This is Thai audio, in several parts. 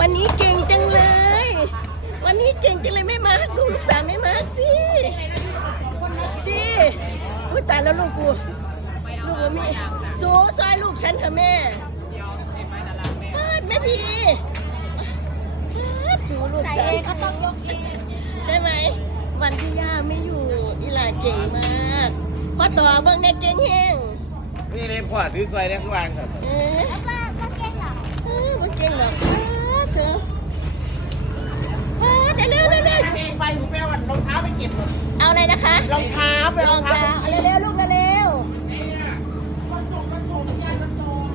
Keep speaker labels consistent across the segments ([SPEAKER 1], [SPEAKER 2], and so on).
[SPEAKER 1] วันนี้เก่งจังเลย วันนี้เก่งจังเลยแม่มาร์คดูลูกสาวแม่มาร์คสิดิอุ้ยตายแล้วลูกกู ลูกกูมีสู้ซอยลูกฉันเถอะแม่ปาดแม่พีปาดสู้ลูก
[SPEAKER 2] ใส่
[SPEAKER 1] ฉัน
[SPEAKER 2] เองก็ต้องยกเอง
[SPEAKER 1] ใช่ไหม วันที่ย่าไม่อยู่อีหลาเก่งมากพ่อต่อเบิ่งได้เก่งแห้ง
[SPEAKER 3] นี่เลยพ่อถือซอยเนี่ยคือวางครับ
[SPEAKER 1] เอ๊ะ
[SPEAKER 2] แล้วก็ก็เก่งเหรอ
[SPEAKER 1] เออมันเก่งเหรอ ปาดเธอปาดเร็วเร็วเร็ว
[SPEAKER 3] เองไปหนูไปเอารองเท้าไปเก็บ
[SPEAKER 1] เอาอะไรนะคะ
[SPEAKER 3] รองเท้าไป
[SPEAKER 1] ลองเท้าเอาเร็วๆลูกเร็ว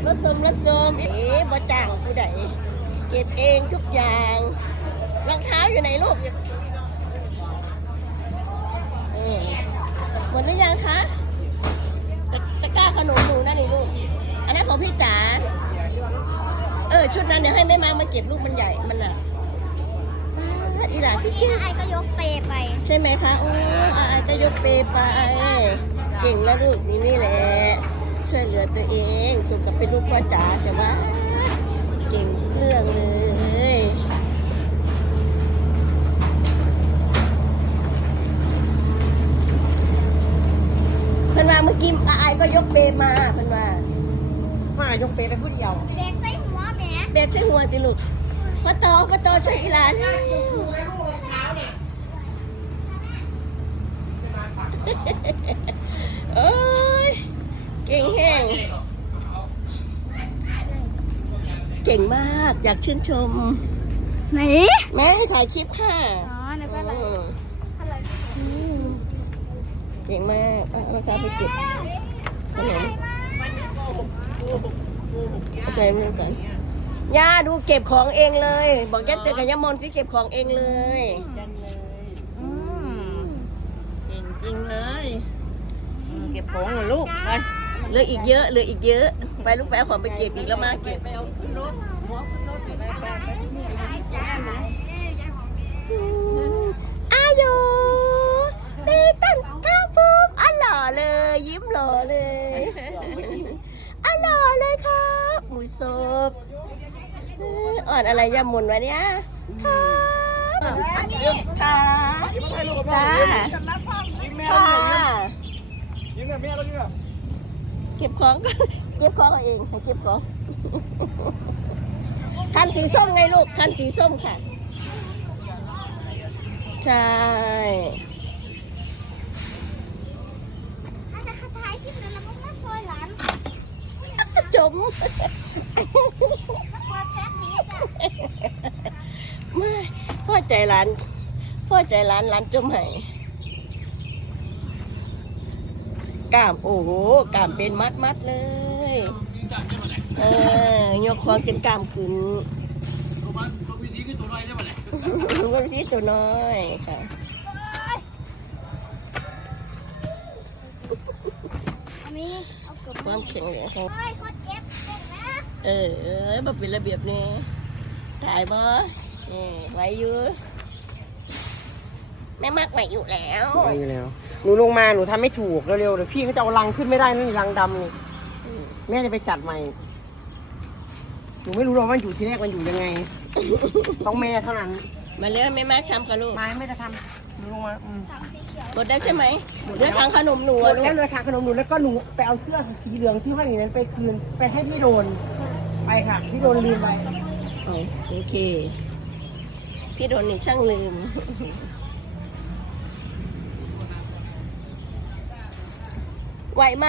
[SPEAKER 1] รถสมรถสมเอ๊ะบ่จ้างผู้ใดเก็บเองทุกอย่างรองเท้าอยู่ไหนลูกเออหมดหรือยังคะตะตะกร้าขนมหนูนั่นนี่ลูกอันนั้นของพี่จ๋าเออชุดนั้นเดี๋ยวให้แม่มามาเก็บลูกมันใหญ่มันหนักอ่าอีหลานพี่
[SPEAKER 2] นี่ไอ้ก็ยกเปไป
[SPEAKER 1] ใช่ไหมคะโอ้อายก็ยกเปไป เก่งแล้วลูกนี่นี่แหละ ช่วยเหลือตัวเองสมกับเป็นลูกพ่อจ๋าแต่ว่า เก่งทุกเรื่องเลยเพิ่นว่าเมื่อกี้อายก็ยกเปมาเพิ่นว่า
[SPEAKER 3] มายกเปได้ผู้เดียว
[SPEAKER 2] เด็กใส่หัว แหม
[SPEAKER 1] เบสใส่หัวติลูกพ่อโตพ่อโตช่วยอีหลานโอ้ยเก่งแห้งเก่งมากอยากชื่นชม
[SPEAKER 2] ไหน
[SPEAKER 1] แม่ให้ถ่ายคลิปค่ะ
[SPEAKER 2] อ๋อในบ้านอะไร
[SPEAKER 1] เออ
[SPEAKER 2] อะไร
[SPEAKER 1] อืมเก่งมากเอาเอาซาไปเก็บขนมเอาใจไม่รู้กัน ย่าดูเก็บของเองเลย บอกย่าเตือนกับย่ามนสิเก็บของเองเลย
[SPEAKER 2] อืม
[SPEAKER 1] เก่งจริงเลยเก็บของเหรอลูกไปเหลืออีกเยอะเหลืออีกเยอะ ไปลูกไปเอาของไปเก็บอีกแล้วมาเก็บไปเอาขึ้นรถหัวขึ้นรถไปไปไปอายุตีตันข้าวปุ้มอะหล่อเลย ยิ้มหล่อเลยอะหล่อเลยครับหมูสบเอ้ยอ่อนอะไรยำมุนวะเนี่ยครับค่ะจ้าค่ะ
[SPEAKER 3] ยิ้มกับแม่แล้วยิ้มกับ
[SPEAKER 1] เก็บของก่อนเก็บของเอาเองให้เก็บของคันสีส้มไงลูกคันสีส้มค่ะ ใช่
[SPEAKER 2] ถ้าจะคาท้ายคลิปนั้นเราก็มาซอยหลาน
[SPEAKER 1] จม
[SPEAKER 2] คอยแป๊บนี้จ้ะ
[SPEAKER 1] ไม่พ่อ ใจร้านพ่อใจร้านร้านจมให้กล้ามโอ้โหกล้ามเป็นมัดมัดๆเลยเออยกของจนกล้ามขึ้น
[SPEAKER 3] วิธีคือตัวน้อยได้ไหม
[SPEAKER 1] วันที่ตัวน้อยค่ะ
[SPEAKER 2] อันนี้เอาเกือบ
[SPEAKER 1] ความแข็งแรงของ
[SPEAKER 2] เฮ้ยโคตรเจ็บเจ็บนะ
[SPEAKER 1] เออเออบ่เป็นระเบียบนี่ถ่ายบ่เออไหวอยู่แม่มักไหวอยู่แล้ว
[SPEAKER 4] ไปอยู่แล้ว หนูลงมาหนูทำไม่ถูกเร็วๆเดี๋ยวพี่เขาจะเอาลังขึ้นไม่ได้นั่นนี่ลังดำนี่แม่จะไปจัดใหม่ หนูไม่รู้หรอกว่าอยู่ที่แรกมันอยู่ยังไง ต้องแม่เท่านั้น
[SPEAKER 1] มาเร็วแม่มักทำกับลูก
[SPEAKER 4] ไม้ไม่จะทำหนูลงมาอืม
[SPEAKER 1] กดได้ใช่ไหมเรื่องทางขนมหนู
[SPEAKER 4] หม
[SPEAKER 1] อะ
[SPEAKER 4] ด
[SPEAKER 1] ลู
[SPEAKER 4] แล้ว
[SPEAKER 1] ก
[SPEAKER 4] เลยค่ะขนมหนูแล้วก็หนูไปเอาเสื้อสีเหลืองที่ห้อยอยู่นั้นไปคืน ไปให้พี่โดน ไปค่ะ พี่โดนลืมไป
[SPEAKER 1] อ๋อโอเค พี่โดนนี่ช่างลืม ไหวไหม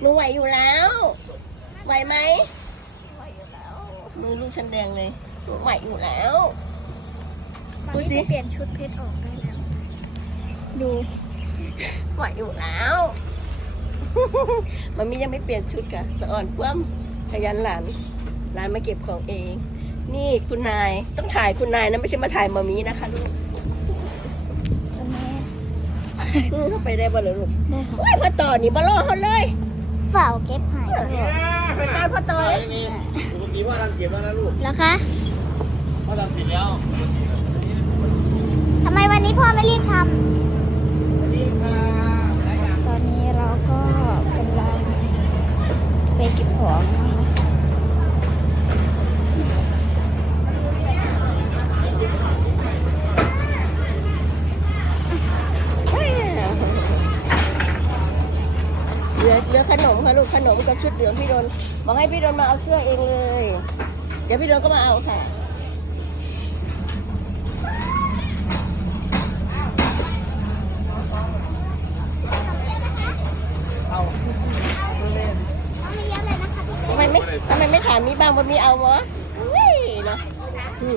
[SPEAKER 1] หนูไหวอยู่แล้ว ไหวไหมไหวอยู่แล้วมือลูกฉันแดงเลยหนูไหวอยู่แล้ว
[SPEAKER 2] ตอนนี้ไปเปลี่ยนชุดเพชรออกได้แล้ว
[SPEAKER 1] ดู ไหวอยู่แล้วมันมียังไม่เปลี่ยนชุดกะสะอ่อนป้วมขยันหลานหลานมาเก็บของเอง นี่คุณนายต้องถ่ายคุณนายนะไม่ใช่มาถ่ายมามีนะคะลูก
[SPEAKER 2] ตอนนี้
[SPEAKER 1] อือเข้าไปได้บ่เลยลูก
[SPEAKER 2] ได้ค่ะ
[SPEAKER 1] ว้ายพ่อต่อนี่บ่รอเขาเลย
[SPEAKER 2] ฝ่าวเก็บหายไปหมด
[SPEAKER 1] ไปตามพ่อต่อ
[SPEAKER 3] ไอ้นี่ปกติพ่อทำเก็บแล้วนะลูก
[SPEAKER 2] แล้วคะ
[SPEAKER 3] พ่อทำเสร็จแล้ว
[SPEAKER 2] ทำไมวันนี้พ่อไม่รีบทำ
[SPEAKER 1] ชุดเหลืองพี่โดนบอกให้พี่โดนมาเอาเสื้อเองเลย เดี๋ยวพี่โดนก็มาเอาค่ะ
[SPEAKER 2] เอาไม่เยอะเลยนะคะพี่
[SPEAKER 1] ทำไมไม่ทำไมไม่ถามมีบ้างว่ามีเอาวะเฮ้ยเนาะอืม